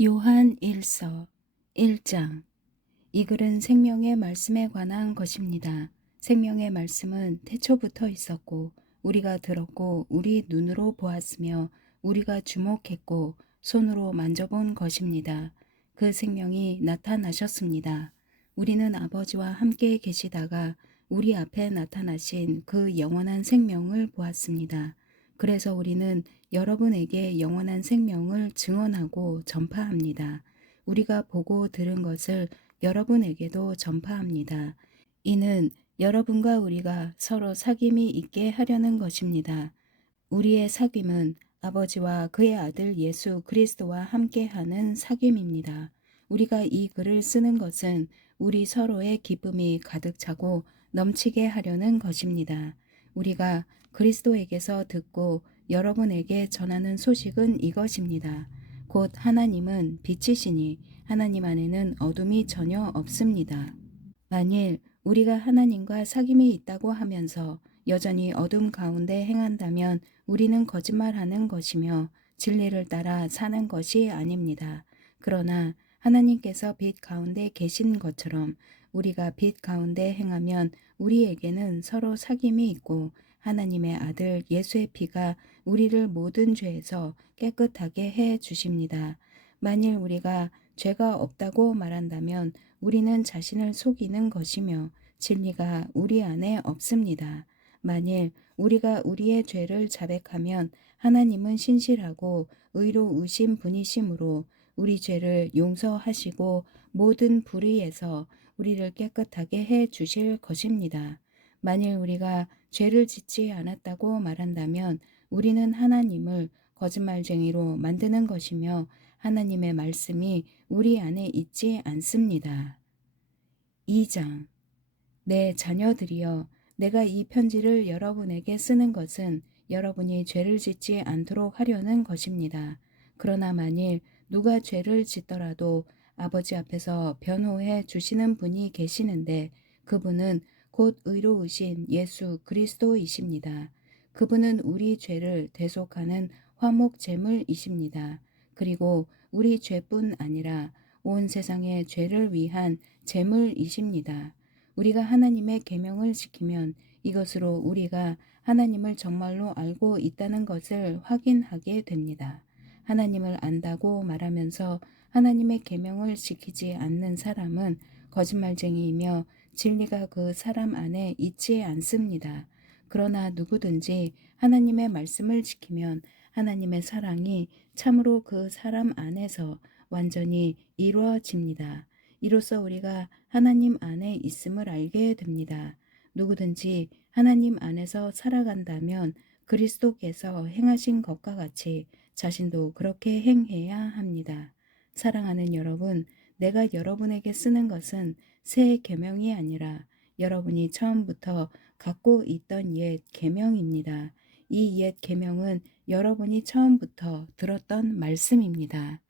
요한 1서 1장. 이 글은 생명의 말씀에 관한 것입니다. 생명의 말씀은 태초부터 있었고 우리가 들었고 우리 눈으로 보았으며 우리가 주목했고 손으로 만져본 것입니다. 그 생명이 나타나셨습니다. 우리는 아버지와 함께 계시다가 우리 앞에 나타나신 그 영원한 생명을 보았습니다. 그래서 우리는 여러분에게 영원한 생명을 증언하고 전파합니다. 우리가 보고 들은 것을 여러분에게도 전파합니다. 이는 여러분과 우리가 서로 사귐이 있게 하려는 것입니다. 우리의 사귐은 아버지와 그의 아들 예수 그리스도와 함께하는 사귐입니다. 우리가 이 글을 쓰는 것은 우리 서로의 기쁨이 가득 차고 넘치게 하려는 것입니다. 우리가 그리스도에게서 듣고 여러분에게 전하는 소식은 이것입니다. 곧 하나님은 빛이시니 하나님 안에는 어둠이 전혀 없습니다. 만일 우리가 하나님과 사귐이 있다고 하면서 여전히 어둠 가운데 행한다면 우리는 거짓말하는 것이며 진리를 따라 사는 것이 아닙니다. 그러나 하나님께서 빛 가운데 계신 것처럼 우리가 빛 가운데 행하면 우리에게는 서로 사귐이 있고 하나님의 아들 예수의 피가 우리를 모든 죄에서 깨끗하게 해 주십니다. 만일 우리가 죄가 없다고 말한다면 우리는 자신을 속이는 것이며 진리가 우리 안에 없습니다. 만일 우리가 우리의 죄를 자백하면 하나님은 신실하고 의로우신 분이시므로 우리 죄를 용서하시고 모든 불의에서 우리를 깨끗하게 해 주실 것입니다. 만일 우리가 죄를 짓지 않았다고 말한다면 우리는 하나님을 거짓말쟁이로 만드는 것이며 하나님의 말씀이 우리 안에 있지 않습니다. 2장. 내 자녀들이여, 내가 이 편지를 여러분에게 쓰는 것은 여러분이 죄를 짓지 않도록 하려는 것입니다. 그러나 만일 누가 죄를 짓더라도 아버지 앞에서 변호해 주시는 분이 계시는데 그분은 곧 의로우신 예수 그리스도이십니다. 그분은 우리 죄를 대속하는 화목 제물이십니다. 그리고 우리 죄뿐 아니라 온 세상의 죄를 위한 제물이십니다. 우리가 하나님의 계명을 지키면 이것으로 우리가 하나님을 정말로 알고 있다는 것을 확인하게 됩니다. 하나님을 안다고 말하면서 하나님의 계명을 지키지 않는 사람은 거짓말쟁이이며 진리가 그 사람 안에 있지 않습니다. 그러나 누구든지 하나님의 말씀을 지키면 하나님의 사랑이 참으로 그 사람 안에서 완전히 이루어집니다. 이로써 우리가 하나님 안에 있음을 알게 됩니다. 누구든지 하나님 안에서 살아간다면 그리스도께서 행하신 것과 같이 자신도 그렇게 행해야 합니다. 사랑하는 여러분, 내가 여러분에게 쓰는 것은 새 계명이 아니라 여러분이 처음부터 갖고 있던 옛 계명입니다. 이 옛 계명은 여러분이 처음부터 들었던 말씀입니다.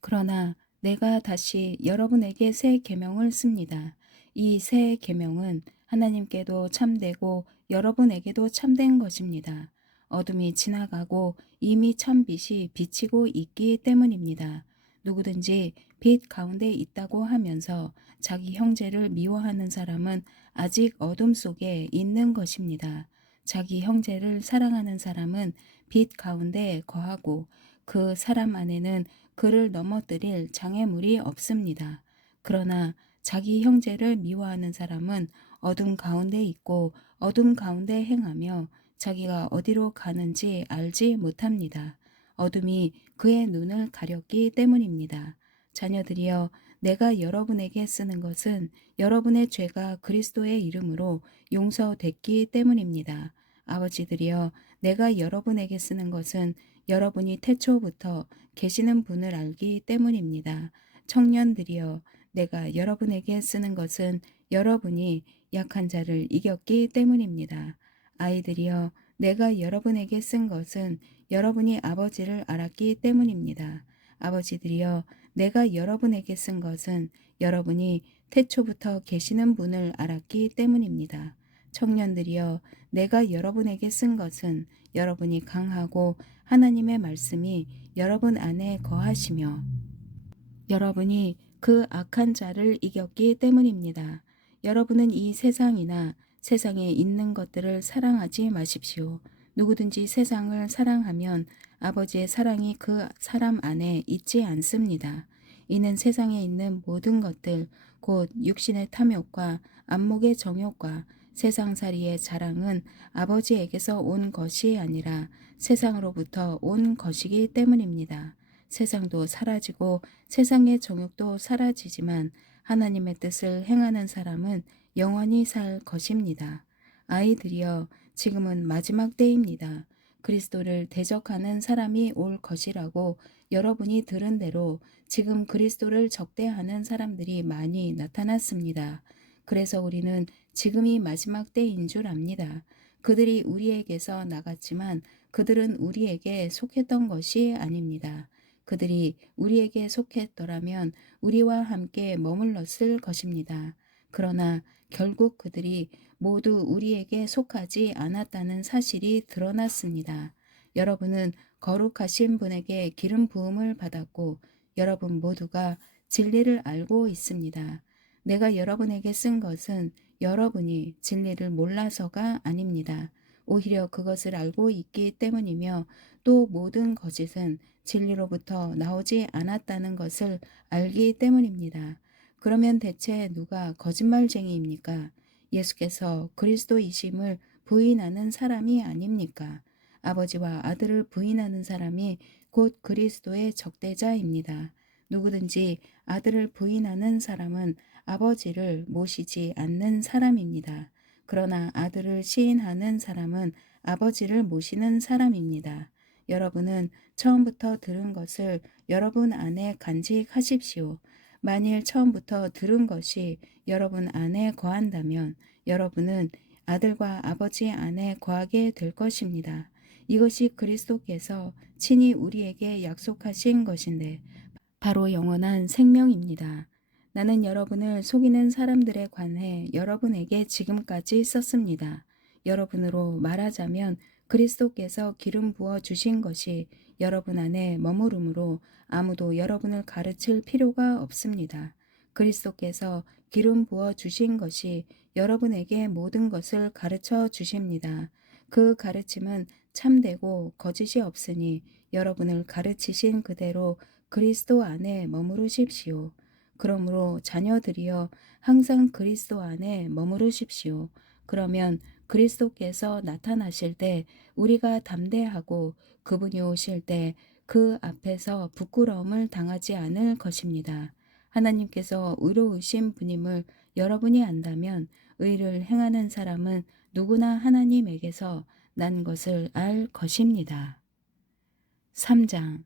그러나 내가 다시 여러분에게 새 계명을 씁니다. 이 새 계명은 하나님께도 참되고 여러분에게도 참된 것입니다. 어둠이 지나가고 이미 참 빛이 비치고 있기 때문입니다. 누구든지 빛 가운데 있다고 하면서 자기 형제를 미워하는 사람은 아직 어둠 속에 있는 것입니다. 자기 형제를 사랑하는 사람은 빛 가운데 거하고 그 사람 안에는 그를 넘어뜨릴 장애물이 없습니다. 그러나 자기 형제를 미워하는 사람은 어둠 가운데 있고 어둠 가운데 행하며 자기가 어디로 가는지 알지 못합니다. 어둠이 그의 눈을 가렸기 때문입니다. 자녀들이여, 내가 여러분에게 쓰는 것은 여러분의 죄가 그리스도의 이름으로 용서됐기 때문입니다. 아버지들이여, 내가 여러분에게 쓰는 것은 여러분이 태초부터 계시는 분을 알기 때문입니다. 청년들이여, 내가 여러분에게 쓰는 것은 여러분이 약한 자를 이겼기 때문입니다. 아이들이여, 내가 여러분에게 쓴 것은 여러분이 아버지를 알았기 때문입니다. 아버지들이여, 내가 여러분에게 쓴 것은 여러분이 태초부터 계시는 분을 알았기 때문입니다. 청년들이여, 내가 여러분에게 쓴 것은 여러분이 강하고 하나님의 말씀이 여러분 안에 거하시며 여러분이 그 악한 자를 이겼기 때문입니다. 여러분은 이 세상이나 세상에 있는 것들을 사랑하지 마십시오. 누구든지 세상을 사랑하면 아버지의 사랑이 그 사람 안에 있지 않습니다. 이는 세상에 있는 모든 것들, 곧 육신의 탐욕과 안목의 정욕과 세상살이의 자랑은 아버지에게서 온 것이 아니라 세상으로부터 온 것이기 때문입니다. 세상도 사라지고 세상의 정욕도 사라지지만 하나님의 뜻을 행하는 사람은 영원히 살 것입니다. 아이들이여, 지금은 마지막 때입니다. 그리스도를 대적하는 사람이 올 것이라고 여러분이 들은 대로 지금 그리스도를 적대하는 사람들이 많이 나타났습니다. 그래서 우리는 지금이 마지막 때인 줄 압니다. 그들이 우리에게서 나갔지만 그들은 우리에게 속했던 것이 아닙니다. 그들이 우리에게 속했더라면 우리와 함께 머물렀을 것입니다. 그러나 결국 그들이 모두 우리에게 속하지 않았다는 사실이 드러났습니다. 여러분은 거룩하신 분에게 기름 부음을 받았고 여러분 모두가 진리를 알고 있습니다. 내가 여러분에게 쓴 것은 여러분이 진리를 몰라서가 아닙니다. 오히려 그것을 알고 있기 때문이며 또 모든 거짓은 진리로부터 나오지 않았다는 것을 알기 때문입니다. 그러면 대체 누가 거짓말쟁이입니까? 예수께서 그리스도이심을 부인하는 사람이 아닙니까? 아버지와 아들을 부인하는 사람이 곧 그리스도의 적대자입니다. 누구든지 아들을 부인하는 사람은 아버지를 모시지 않는 사람입니다. 그러나 아들을 시인하는 사람은 아버지를 모시는 사람입니다. 여러분은 처음부터 들은 것을 여러분 안에 간직하십시오. 만일 처음부터 들은 것이 여러분 안에 거한다면 여러분은 아들과 아버지 안에 거하게 될 것입니다. 이것이 그리스도께서 친히 우리에게 약속하신 것인데 바로 영원한 생명입니다. 나는 여러분을 속이는 사람들에 관해 여러분에게 지금까지 썼습니다. 여러분으로 말하자면 그리스도께서 기름 부어 주신 것이 여러분 안에 머무르므로 아무도 여러분을 가르칠 필요가 없습니다. 그리스도께서 기름 부어 주신 것이 여러분에게 모든 것을 가르쳐 주십니다. 그 가르침은 참되고 거짓이 없으니 여러분을 가르치신 그대로 그리스도 안에 머무르십시오. 그러므로 자녀들이여 항상 그리스도 안에 머무르십시오. 그러면 그리스도께서 나타나실 때 우리가 담대하고 그분이 오실 때 그 앞에서 부끄러움을 당하지 않을 것입니다. 하나님께서 의로우신 분임을 여러분이 안다면 의를 행하는 사람은 누구나 하나님에게서 난 것을 알 것입니다. 3장.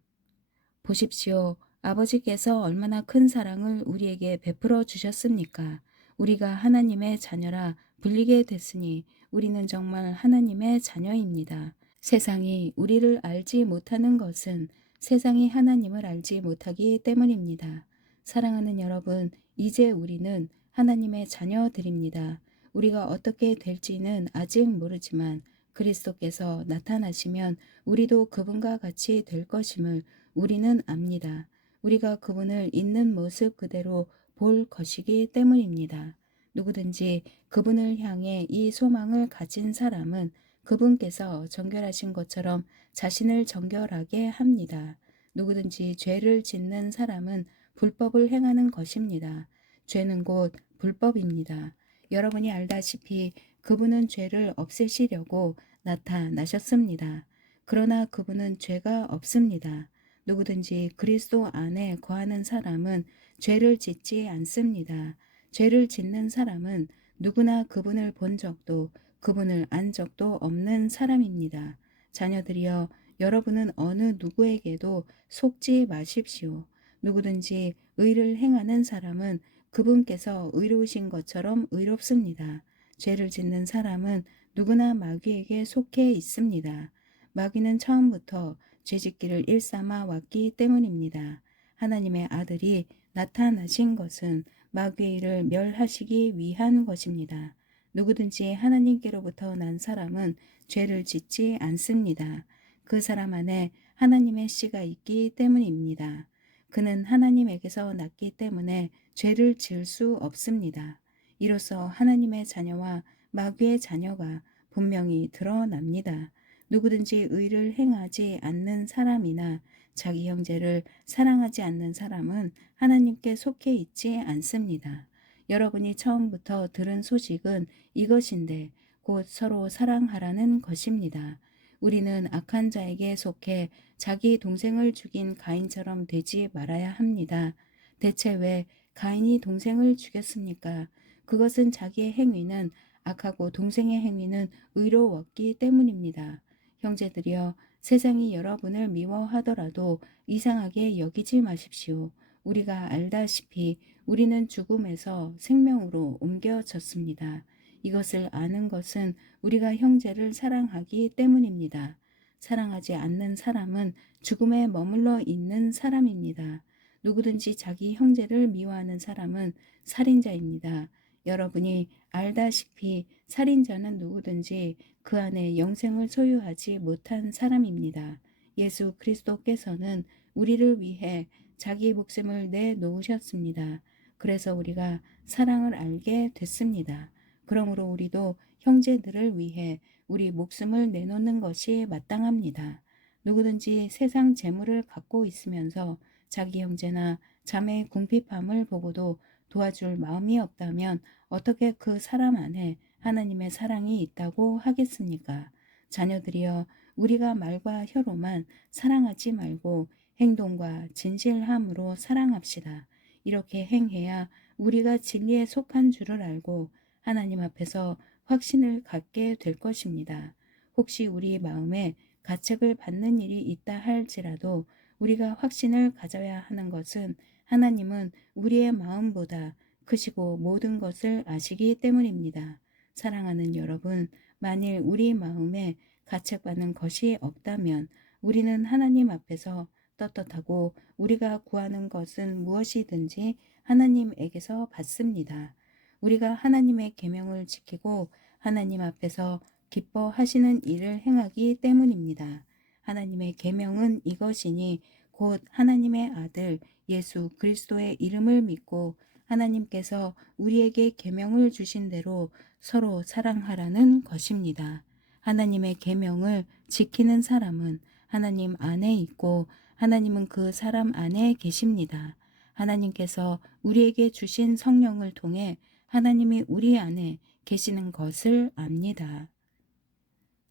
보십시오. 아버지께서 얼마나 큰 사랑을 우리에게 베풀어 주셨습니까? 우리가 하나님의 자녀라 불리게 됐으니 우리는 정말 하나님의 자녀입니다. 세상이 우리를 알지 못하는 것은 세상이 하나님을 알지 못하기 때문입니다. 사랑하는 여러분, 이제 우리는 하나님의 자녀들입니다. 우리가 어떻게 될지는 아직 모르지만 그리스도께서 나타나시면 우리도 그분과 같이 될 것임을 우리는 압니다. 우리가 그분을 있는 모습 그대로 볼 것이기 때문입니다. 누구든지 그분을 향해 이 소망을 가진 사람은 그분께서 정결하신 것처럼 자신을 정결하게 합니다. 누구든지 죄를 짓는 사람은 불법을 행하는 것입니다. 죄는 곧 불법입니다. 여러분이 알다시피 그분은 죄를 없애시려고 나타나셨습니다. 그러나 그분은 죄가 없습니다. 누구든지 그리스도 안에 거하는 사람은 죄를 짓지 않습니다. 죄를 짓는 사람은 누구나 그분을 본 적도 그분을 안 적도 없는 사람입니다. 자녀들이여, 여러분은 어느 누구에게도 속지 마십시오. 누구든지 의를 행하는 사람은 그분께서 의로우신 것처럼 의롭습니다. 죄를 짓는 사람은 누구나 마귀에게 속해 있습니다. 마귀는 처음부터 죄짓기를 일삼아 왔기 때문입니다. 하나님의 아들이 나타나신 것은 마귀의 일을 멸하시기 위한 것입니다. 누구든지 하나님께로부터 난 사람은 죄를 짓지 않습니다. 그 사람 안에 하나님의 씨가 있기 때문입니다. 그는 하나님에게서 났기 때문에 죄를 지을 수 없습니다. 이로써 하나님의 자녀와 마귀의 자녀가 분명히 드러납니다. 누구든지 의를 행하지 않는 사람이나 자기 형제를 사랑하지 않는 사람은 하나님께 속해 있지 않습니다. 여러분이 처음부터 들은 소식은 이것인데 곧 서로 사랑하라는 것입니다. 우리는 악한 자에게 속해 자기 동생을 죽인 가인처럼 되지 말아야 합니다. 대체 왜 가인이 동생을 죽였습니까? 그것은 자기의 행위는 악하고 동생의 행위는 의로웠기 때문입니다. 형제들이여, 세상이 여러분을 미워하더라도 이상하게 여기지 마십시오. 우리가 알다시피 우리는 죽음에서 생명으로 옮겨졌습니다. 이것을 아는 것은 우리가 형제를 사랑하기 때문입니다. 사랑하지 않는 사람은 죽음에 머물러 있는 사람입니다. 누구든지 자기 형제를 미워하는 사람은 살인자입니다. 여러분이 알다시피 살인자는 누구든지 그 안에 영생을 소유하지 못한 사람입니다. 예수 그리스도께서는 우리를 위해 자기 목숨을 내놓으셨습니다. 그래서 우리가 사랑을 알게 됐습니다. 그러므로 우리도 형제들을 위해 우리 목숨을 내놓는 것이 마땅합니다. 누구든지 세상 재물을 갖고 있으면서 자기 형제나 자매의 궁핍함을 보고도 도와줄 마음이 없다면 어떻게 그 사람 안에 하나님의 사랑이 있다고 하겠습니까? 자녀들이여, 우리가 말과 혀로만 사랑하지 말고 행동과 진실함으로 사랑합시다. 이렇게 행해야 우리가 진리에 속한 줄을 알고 하나님 앞에서 확신을 갖게 될 것입니다. 혹시 우리 마음에 가책을 받는 일이 있다 할지라도 우리가 확신을 가져야 하는 것은 하나님은 우리의 마음보다 크시고 모든 것을 아시기 때문입니다. 사랑하는 여러분, 만일 우리 마음에 가책받는 것이 없다면 우리는 하나님 앞에서 떳떳하고 우리가 구하는 것은 무엇이든지 하나님에게서 받습니다. 우리가 하나님의 계명을 지키고 하나님 앞에서 기뻐하시는 일을 행하기 때문입니다. 하나님의 계명은 이것이니 곧 하나님의 아들 예수 그리스도의 이름을 믿고 하나님께서 우리에게 계명을 주신 대로 서로 사랑하라는 것입니다. 하나님의 계명을 지키는 사람은 하나님 안에 있고 하나님은 그 사람 안에 계십니다. 하나님께서 우리에게 주신 성령을 통해 하나님이 우리 안에 계시는 것을 압니다.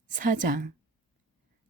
4장.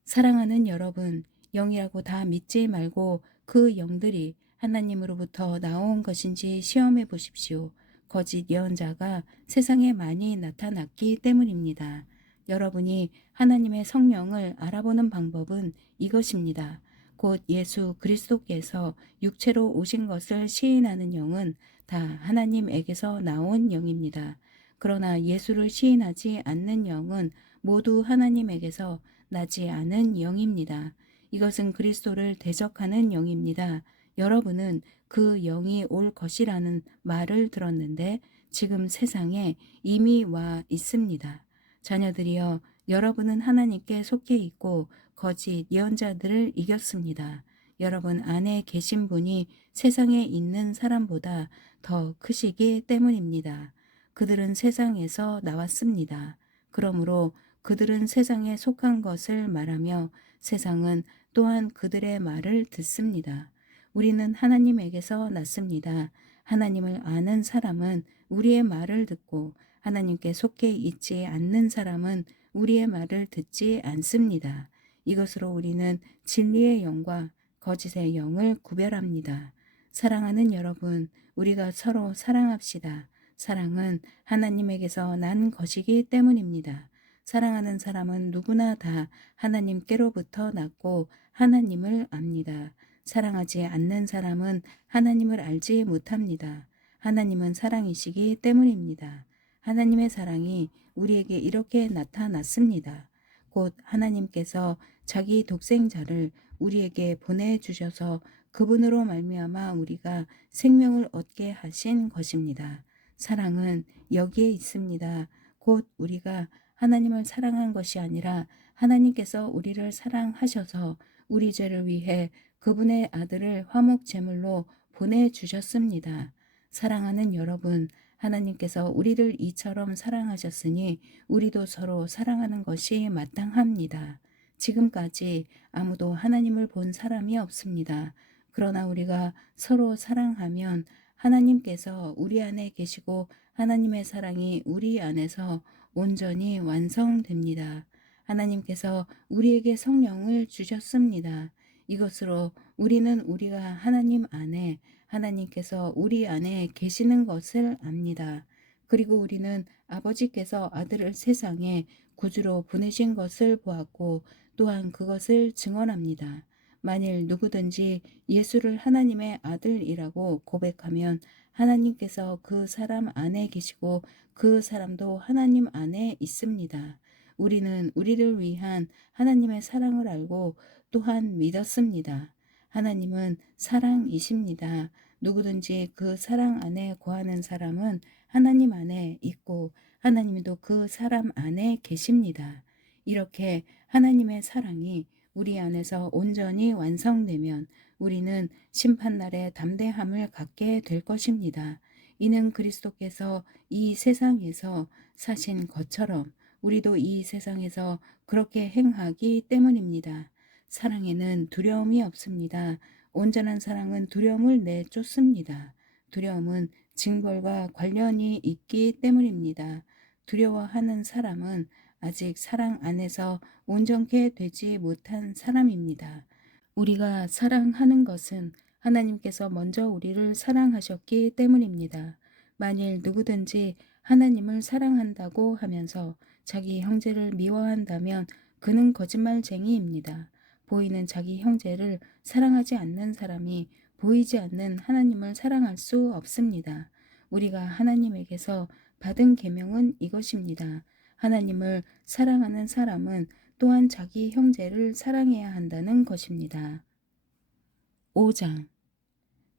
사랑하는 여러분, 영이라고 다 믿지 말고 그 영들이 하나님으로부터 나온 것인지 시험해 보십시오. 거짓 예언자가 세상에 많이 나타났기 때문입니다. 여러분이 하나님의 성령을 알아보는 방법은 이것입니다. 곧 예수 그리스도께서 육체로 오신 것을 시인하는 영은 다 하나님에게서 나온 영입니다. 그러나 예수를 시인하지 않는 영은 모두 하나님에게서 나지 않은 영입니다. 이것은 그리스도를 대적하는 영입니다. 여러분은 그 영이 올 것이라는 말을 들었는데 지금 세상에 이미 와 있습니다. 자녀들이여, 여러분은 하나님께 속해 있고 거짓 예언자들을 이겼습니다. 여러분 안에 계신 분이 세상에 있는 사람보다 더 크시기 때문입니다. 그들은 세상에서 나왔습니다. 그러므로 그들은 세상에 속한 것을 말하며 세상은 또한 그들의 말을 듣습니다. 우리는 하나님에게서 났습니다. 하나님을 아는 사람은 우리의 말을 듣고 하나님께 속해 있지 않는 사람은 우리의 말을 듣지 않습니다. 이것으로 우리는 진리의 영과 거짓의 영을 구별합니다. 사랑하는 여러분, 우리가 서로 사랑합시다. 사랑은 하나님에게서 난 것이기 때문입니다. 사랑하는 사람은 누구나 다 하나님께로부터 났고 하나님을 압니다. 사랑하지 않는 사람은 하나님을 알지 못합니다. 하나님은 사랑이시기 때문입니다. 하나님의 사랑이 우리에게 이렇게 나타났습니다. 곧 하나님께서 자기 독생자를 우리에게 보내주셔서 그분으로 말미암아 우리가 생명을 얻게 하신 것입니다. 사랑은 여기에 있습니다. 곧 우리가 하나님을 사랑한 것이 아니라 하나님께서 우리를 사랑하셔서 우리 죄를 위해 그분의 아들을 화목 제물로 보내주셨습니다. 사랑하는 여러분, 하나님께서 우리를 이처럼 사랑하셨으니 우리도 서로 사랑하는 것이 마땅합니다. 지금까지 아무도 하나님을 본 사람이 없습니다. 그러나 우리가 서로 사랑하면 하나님께서 우리 안에 계시고 하나님의 사랑이 우리 안에서 온전히 완성됩니다. 하나님께서 우리에게 성령을 주셨습니다. 이것으로 우리는 우리가 하나님 안에, 하나님께서 우리 안에 계시는 것을 압니다. 그리고 우리는 아버지께서 아들을 세상에 구주로 보내신 것을 보았고 또한 그것을 증언합니다. 만일 누구든지 예수를 하나님의 아들이라고 고백하면 하나님께서 그 사람 안에 계시고 그 사람도 하나님 안에 있습니다. 우리는 우리를 위한 하나님의 사랑을 알고 또한 믿었습니다. 하나님은 사랑이십니다. 누구든지 그 사랑 안에 거하는 사람은 하나님 안에 있고 하나님도 그 사람 안에 계십니다. 이렇게 하나님의 사랑이 우리 안에서 온전히 완성되면 우리는 심판날에 담대함을 갖게 될 것입니다. 이는 그리스도께서 이 세상에서 사신 것처럼 우리도 이 세상에서 그렇게 행하기 때문입니다. 사랑에는 두려움이 없습니다. 온전한 사랑은 두려움을 내쫓습니다. 두려움은 징벌과 관련이 있기 때문입니다. 두려워하는 사람은 아직 사랑 안에서 온전케 되지 못한 사람입니다. 우리가 사랑하는 것은 하나님께서 먼저 우리를 사랑하셨기 때문입니다. 만일 누구든지 하나님을 사랑한다고 하면서 자기 형제를 미워한다면 그는 거짓말쟁이입니다. 보이는 자기 형제를 사랑하지 않는 사람이 보이지 않는 하나님을 사랑할 수 없습니다. 우리가 하나님에게서 받은 계명은 이것입니다. 하나님을 사랑하는 사람은 또한 자기 형제를 사랑해야 한다는 것입니다. 5장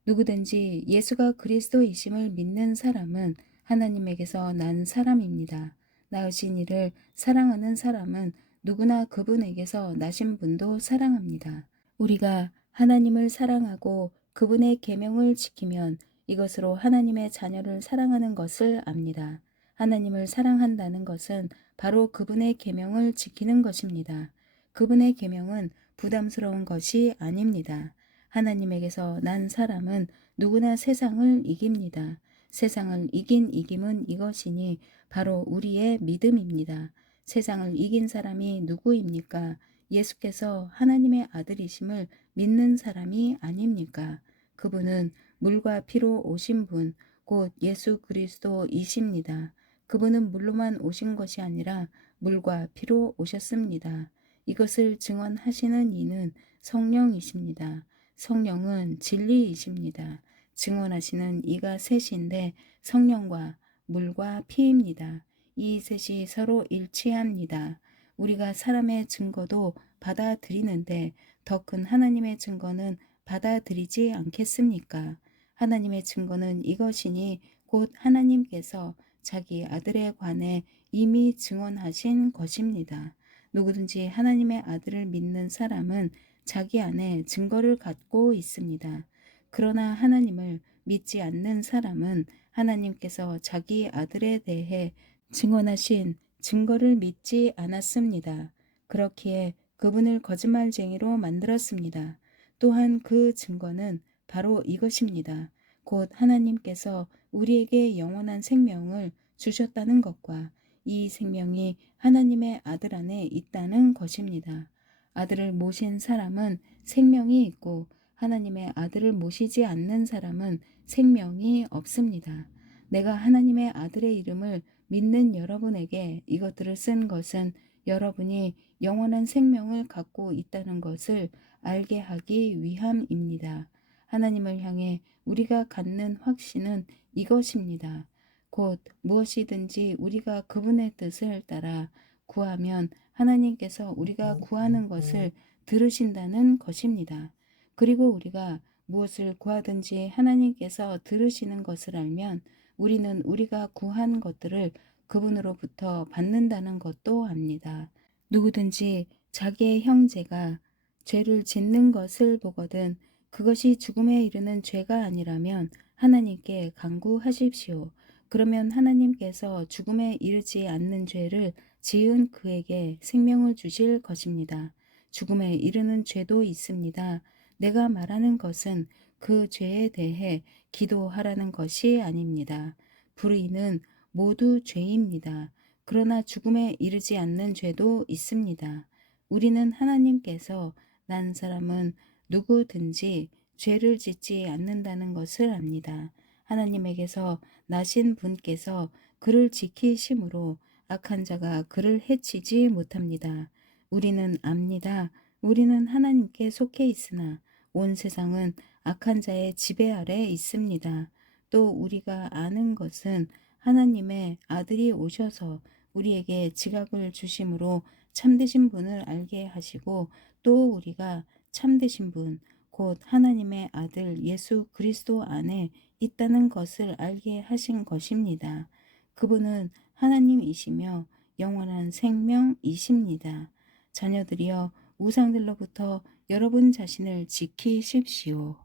누구든지 예수가 그리스도이심을 믿는 사람은 하나님에게서 난 사람입니다. 낳으신 이를 사랑하는 사람은 누구나 그분에게서 나신 분도 사랑합니다. 우리가 하나님을 사랑하고 그분의 계명을 지키면 이것으로 하나님의 자녀를 사랑하는 것을 압니다. 하나님을 사랑한다는 것은 바로 그분의 계명을 지키는 것입니다. 그분의 계명은 부담스러운 것이 아닙니다. 하나님에게서 난 사람은 누구나 세상을 이깁니다. 세상을 이긴 이김은 이것이니 바로 우리의 믿음입니다. 세상을 이긴 사람이 누구입니까? 예수께서 하나님의 아들이심을 믿는 사람이 아닙니까? 그분은 물과 피로 오신 분, 곧 예수 그리스도이십니다. 그분은 물로만 오신 것이 아니라 물과 피로 오셨습니다. 이것을 증언하시는 이는 성령이십니다. 성령은 진리이십니다. 증언하시는 이가 셋인데 성령과 물과 피입니다. 이 셋이 서로 일치합니다. 우리가 사람의 증거도 받아들이는데 더 큰 하나님의 증거는 받아들이지 않겠습니까? 하나님의 증거는 이것이니 곧 하나님께서 자기 아들에 관해 이미 증언하신 것입니다. 누구든지 하나님의 아들을 믿는 사람은 자기 안에 증거를 갖고 있습니다. 그러나 하나님을 믿지 않는 사람은 하나님께서 자기 아들에 대해 증언하신 증거를 믿지 않았습니다. 그렇기에 그분을 거짓말쟁이로 만들었습니다. 또한 그 증거는 바로 이것입니다. 곧 하나님께서 우리에게 영원한 생명을 주셨다는 것과 이 생명이 하나님의 아들 안에 있다는 것입니다. 아들을 모신 사람은 생명이 있고 하나님의 아들을 모시지 않는 사람은 생명이 없습니다. 내가 하나님의 아들의 이름을 믿는 여러분에게 이것들을 쓴 것은 여러분이 영원한 생명을 갖고 있다는 것을 알게 하기 위함입니다. 하나님을 향해 우리가 갖는 확신은 이것입니다. 곧 무엇이든지 우리가 그분의 뜻을 따라 구하면 하나님께서 우리가 구하는 것을 들으신다는 것입니다. 그리고 우리가 무엇을 구하든지 하나님께서 들으시는 것을 알면 우리는 우리가 구한 것들을 그분으로부터 받는다는 것도 압니다. 누구든지 자기의 형제가 죄를 짓는 것을 보거든 그것이 죽음에 이르는 죄가 아니라면 하나님께 간구하십시오. 그러면 하나님께서 죽음에 이르지 않는 죄를 지은 그에게 생명을 주실 것입니다. 죽음에 이르는 죄도 있습니다. 내가 말하는 것은 그 죄에 대해 기도하라는 것이 아닙니다. 불의는 모두 죄입니다. 그러나 죽음에 이르지 않는 죄도 있습니다. 우리는 하나님께서 난 사람은 누구든지 죄를 짓지 않는다는 것을 압니다. 하나님에게서 나신 분께서 그를 지키심으로 악한 자가 그를 해치지 못합니다. 우리는 압니다. 우리는 하나님께 속해 있으나 온 세상은 악한 자의 지배 아래 있습니다. 또 우리가 아는 것은 하나님의 아들이 오셔서 우리에게 지각을 주심으로 참되신 분을 알게 하시고 또 우리가 참되신 분, 곧 하나님의 아들 예수 그리스도 안에 있다는 것을 알게 하신 것입니다. 그분은 하나님이시며 영원한 생명이십니다. 자녀들이여 우상들로부터 여러분 자신을 지키십시오.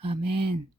아멘.